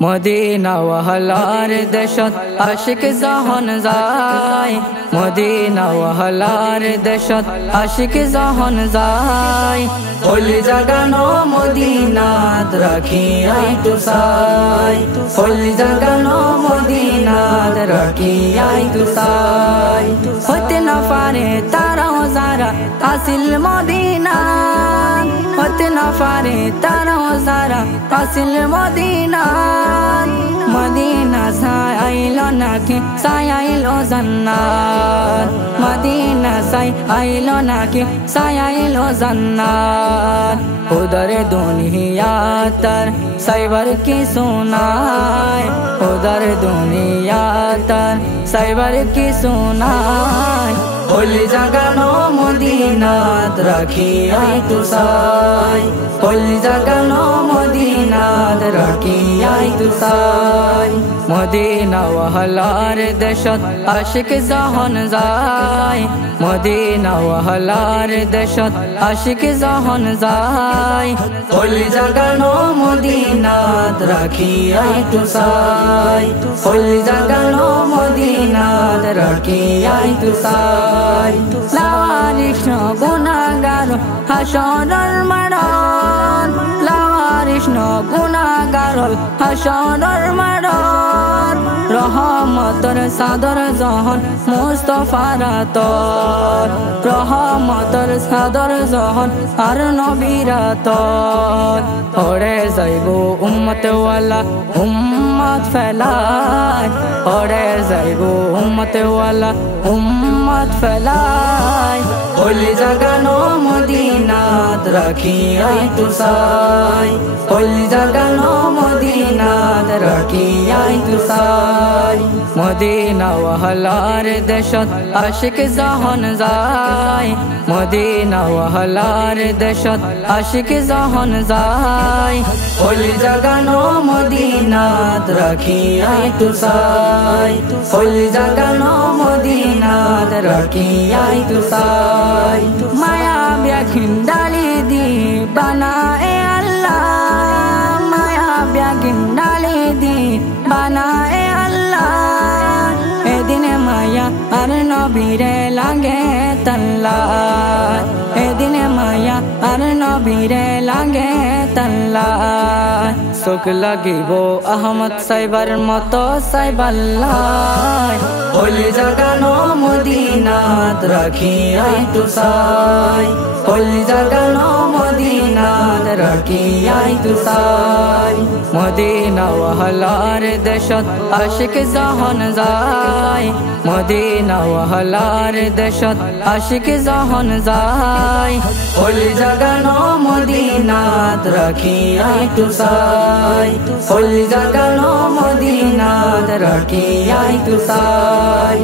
Medina ওয়াহলার দেশত আশিক জাহান যায়, Medina ওয়াহলার দেশত আশিক জাহান যায়। ওলি জাগানো মদিনাত রাখিয়াই তুসাই, ওলি জাগানো মদিনাত রাখিয়াই তুসাই। হতে না পারে তারাও যারা আসিল মদিনা, হতে না পারে তারাও যারা আসিল মদিনা। মদিনা সাই আইলো নাকি সাই আইলো জান্নাত, মদিনা সাই আইলো নাকি সাই আইলো জান্নাত। উদর দুনিয়া তার সাইবার কি সুনায়, উদর দুনিয়া তার সাইবার কি সুনায়। ওলি জাগানো মদিনাত রাখিয়াই তুসাই, ওলি জাগানো মদিনাত রাখিয়াই তুসাই। মদিনা ওয়াহলার দেশত আশিক জাহান যায়, মদিনা ওয়াহলার দেশত আশিক জাহান যায়। ওলি জাগানো মদিনাত রাখিয়াই তুসাই, ওলি জাগানো মদিনাত রাখিয়াই তুসাই। লাওয়ারিস গুনাহগার হাসরের মাঠত, লাওয়ারিস গুনাহগার হাসরের মাঠত। রহমতের সাদর জহন মুস্তাফার আতর, রহমতের সাদর জহন আর নবীর আতর। ওরে যাইব উম্মত ওয়ালা উম্মত ফেলায়, ওরে যাইব উম্মত ওয়ালা উম্মত ফেলায়। ওলি জাগানো মদিনাত রাখিয়াই তুসাই, ওলি জাগানো মদিনাত রাখিয়াই তুসাই। মদিনা ওয়াহলার দেশত আশিক জাহান যায়, মদিনা ওয়াহলার দেশত আশিক জাহান যায়। ওলি জাগানো মদিনাত রাখিয়াই তুসাই, ওলি জাগানো মদিনাত রাখিয়াই তুসাই। মায়া ব্যাখিন ডালি দি বানায়ে আল্লাহ, মায়া ব্যাখিন ডালি দি বানায়ে আল্লাহ। এদিনে মায়া আর নবীরে লাগে তাল্লা, এদিনে মায়া আর নবীরে লাগে তাল্লা। চোখ লাগিব আহমদ সাইবার মতো সাইবাল্লাহ। ওলি জাগানো মদিনাত রাখিয়াই তুসাই, ওলি জাগানো মদিনাত রাখিয়াই তুসাই। মদিনা ওয়াহলার দেশত আশিক জাহান যায়, মদিনা ওয়াহলার দেশত আশিক জাহান যায়। ওলি জাগানো মদিনাত রাখিয়াই তুসাই, ওলি জাগানো মদিনাত রাখিয়াই তুসাই।